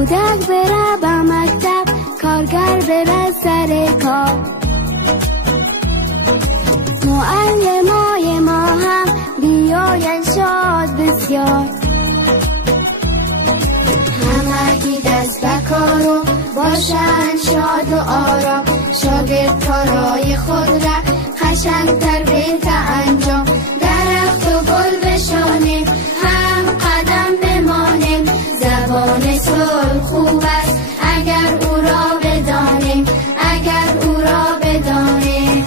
کودک بره به مکتب، کارگر بره سر کار. معلمای ما هم بیاین شاد بسیار. همگی دست به کارو باشن شاد و آرام. شاگرد کارای خود را قشنگتر بهتر انجام. درخت و گل بشانیم، هم قدم بمانیم. زبان صلح خوب است اگر او را بدانیم، اگر او را بدانیم.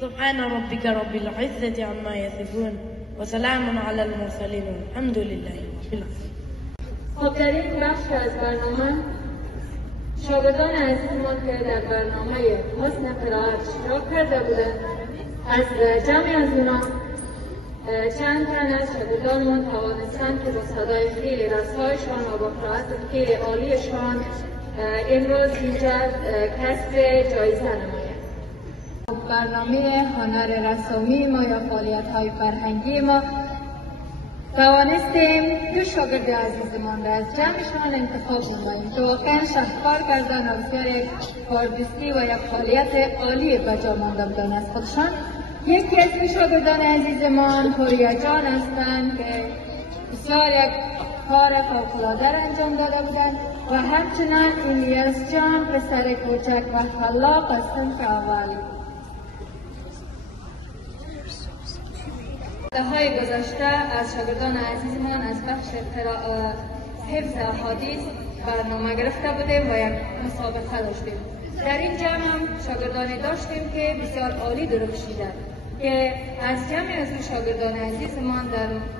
سبحان ربك رب العزة عما يصفون وسلام على المرسلين والحمد لله رب العالمين. خب در این بخش از برنامه شاگردان عزیزمان که در برنامه حسن قرائت اشتراک کرده بودند، از جمعی از اونا چند تن از شاگردانمان توانستند که با صدای خیلی رسایشان و با قرائت خیلی عالیشان امروز اینجا کسب جایزه نمایند. برنامه هنر رسامی ما یا فعالیت‌های فرهنگی ما توانستیم دو شاگرد عزیزمان را از جمعشان انتخاب نماییم که واقعا شهکار کردن و بسیار یک کاردستی و یک فعالیت عالی به جا مانده بودن از خودشان. یکی از شاگردان عزیزمان حوریا جان هستند که بسیار یک کار فوق‌العاده انجام داده بودند و همچنان الیاس جان پسر کوچک و خلاق از صنف اولی. های گذشته از شاگردان عزیزمان از بخش حفظ احادیث برنامه گرفته بودیم و یک مسابقه داشتیم. در این جمع هم شاگردانی داشتیم که بسیار عالی درخشیدند که از جمع از این شاگردان عزیزمان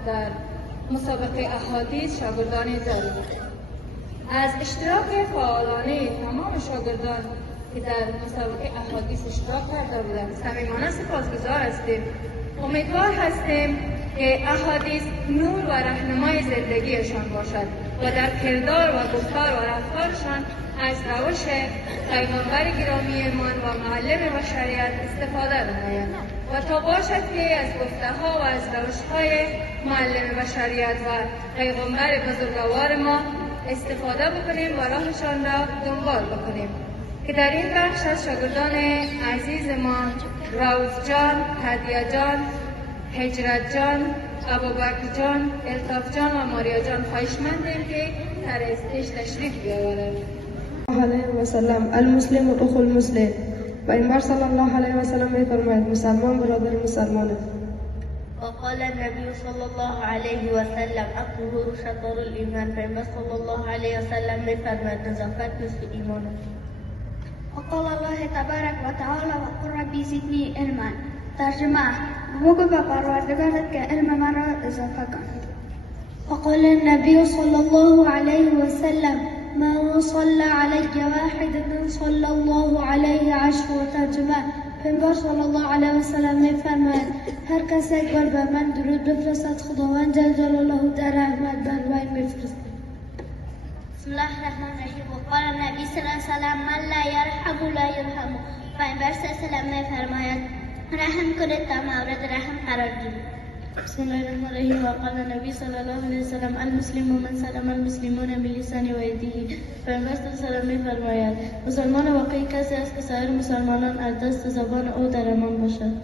در مسابقه احادیث شاگردانی ضروری بود. از اشتراک فعالانه تمام شاگردان که در مسابقه احادیث اشتراک کرده بودند صمیمانه سپاسگزار هستیم. امیدوار هستیم که احادیث نور و راهنمای زندگیشان باشد و در کردار و گفتار و رفتارشان از روش پیغمبر گرامیمان و معلم بشریت استفاده نمایند و تا باشد که از گفته‌ها و از روش‌های معلم بشریت و پیغمبر بزرگوار ما استفاده بکنیم و راهشان را دنبال بکنیم. که در این بخش از شاگردان عزیزمان روز جان، هدیه جان، هجرت جان، ابوبکر جان، الطاف جان و ماریا جان خواهشمندیم که در استیج تشریف بیاورند. علیه و سلم المسلم و اخو المسلم. پیامبر صلی الله علیه و سلم می‌فرماید مسلمان برادر مسلمان است. وقال النبي صلى الله عليه وسلم الطهور شطر الإيمان. پیامبر صلی الله علیه و سلم می‌فرماید نظافت نصف ایمان است. وقال الله تبارک و تعالی وقل ربی زدنی علما. ترجمه: بگو به پروردگارت که علم من را اضافه کن. وقال النبي صلى الله عليه وسلم من صلى علي واحدة صلى الله عليه عشر. ترجمه: پیامبر صلی الله علیه و سلم می‌فرماید هر کس یک بار به من درود بفرستد خداوند جل جلاله در رحمت بر وی می‌فرستد. بسم الله الرحمن الرحیم. و قال نبی صلی الله علیه و سلم من لا یرحم لا یرحم. پیامبر صلی الله علیه و سلم می‌فرماید رحم کنید تا مورد رحم قرار گیرید. بسم الله الرحمن الرحیم. و قال نبی صلی الله علیه و سلم المسلم من سلم المسلمون بلسانه و یده. پیامبر صلی الله علیه و سلم می‌فرماید مسلمان واقعی کسی است که سایر مسلمانان از دست و زبان او در امان باشد.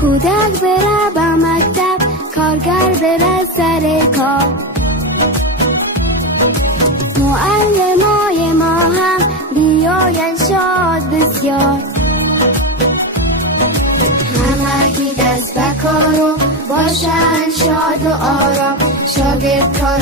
کودک بره به مکتب، کارگر بره سر کار، معلمای ما هم بیاین شاد بسیار. همگی دست به کار و باشن شاد و آرام، شاگرد کار